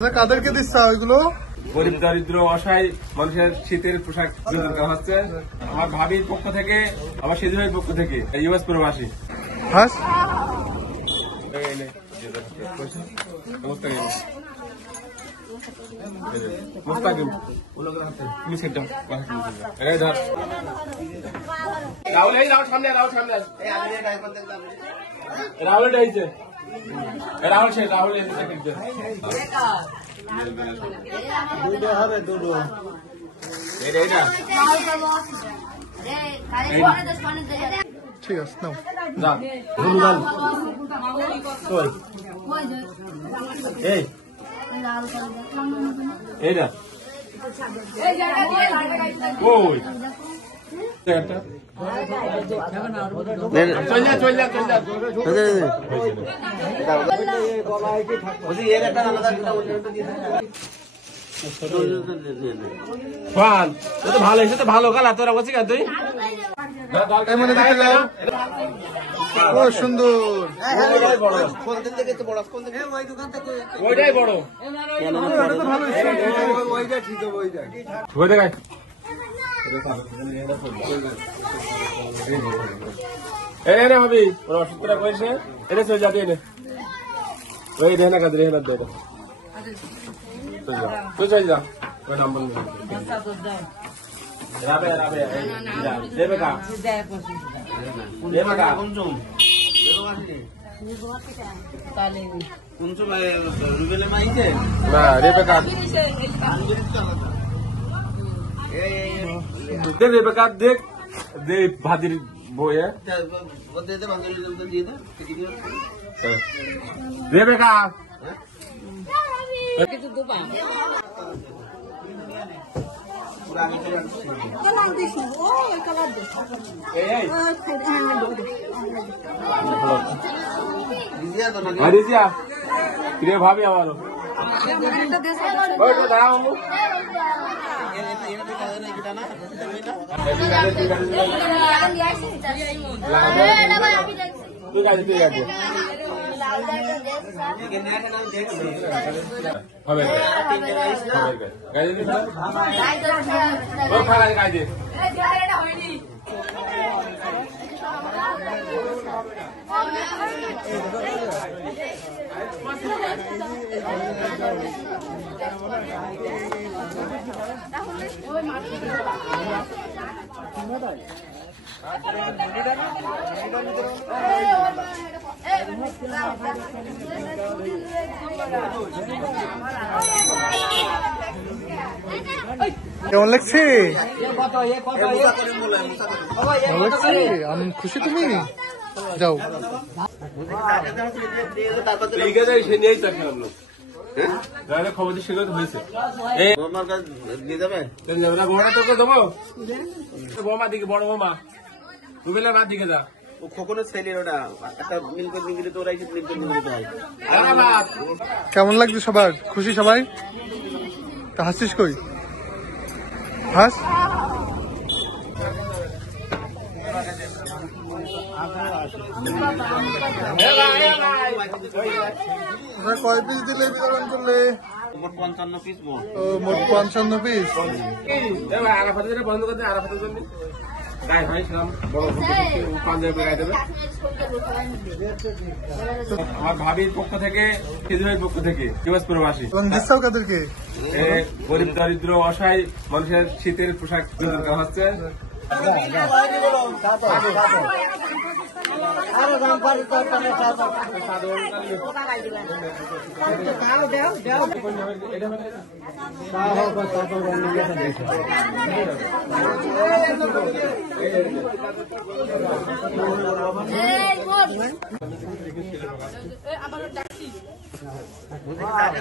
কাদেরকে দিচ্ছা ওইগুলো? গরিব দরিদ্র অসহায় মানুষের শীতের পোশাক বিতরণ করা হচ্ছে আমার ভাবির পক্ষ থেকে, আমার সেজু ভাইয়ের পক্ষ থেকে, ইউএস প্রবাসী। হ্যাঁ রাহুল রাহুল সে রাহুল ঠিক আছে নাও। এইটা ভালো এসে তো ভালো কালা তোরা বলছি কেন তুই মানে দেখে যাও। ও সুন্দর, ওইটাই বড় দেখায় এনে হবি ওরা অসুস্থরা করেছে এনে চলে যাবে এনে ওই রেহনা কাজ রেহনা দে তুই চলে যা ওই নাম্বার রাবে রাবে দেবে কা দেবে কা না রেবে কা রেবে কা দেখ দে ভাদির বইয়ে দেবে কা ভাবি আমার তুই কাজে তুই কাজে হবে কাজে কেমন লাগছে? আমি খুশি। তুমি যাও খবর সেগুলো তো হয়েছে বৌমা দিকে বড় বৌমা রুবেলের মার দিকে যা খোকনের ছেলের ওটা একটা মিল করে নিয়ে তো ওরাই মিল করে নিয়ে যেতে হয়। কেমন লাগছে সবার? খুশি সবাই? তা হাসিস কই? হাস কয় পিস দিলে বিতরণ করলে? 55 পিস মোট। মোট 55 পিস। বন্ধ করতে আরাফাতের জন্য গায়ে হয়েছিলাম বড় পাঞ্জাবি গায়ে দেবে আমার ভাবির পক্ষ থেকে, সেজু ভাইয়ের পক্ষ থেকে, ইউএস প্রবাসী। এবং দিচ্ছাও কাদেরকে? গরিব দরিদ্র অসহায় মানুষের শীতের পোশাক বিতরণ করা হচ্ছে